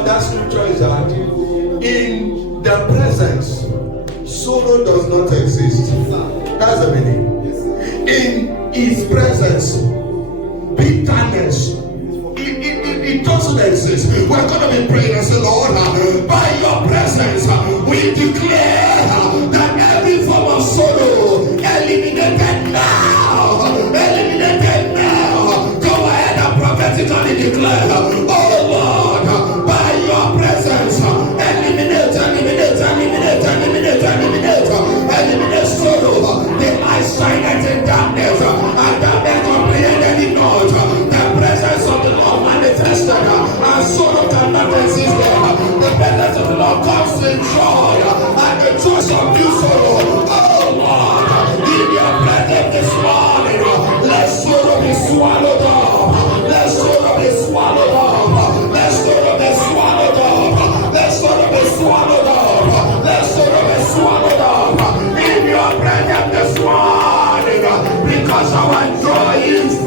of that scripture is that in the presence, sorrow does not exist. That's the meaning. In his presence, bitterness, it doesn't exist. We're going to be praying and say, Lord, by your presence, we declare that every form of sorrow eliminated now. Eliminated now. Go ahead and prophetically declare, oh Lord, by your presence, eliminate sorrow. The light shineth in darkness, and darkness comprehended it not. The presence of the Lord manifested, and sorrow cannot exist there. The presence of the Lord comes in joy, and the joy subdues sorrow. Oh Lord, in your presence this morning, let sorrow be swallowed up. Let sorrow be swallowed up. Let sorrow be swallowed up. Let sorrow be swallowed up. Let sorrow be swallowed up. In your presence this morning, because our joy is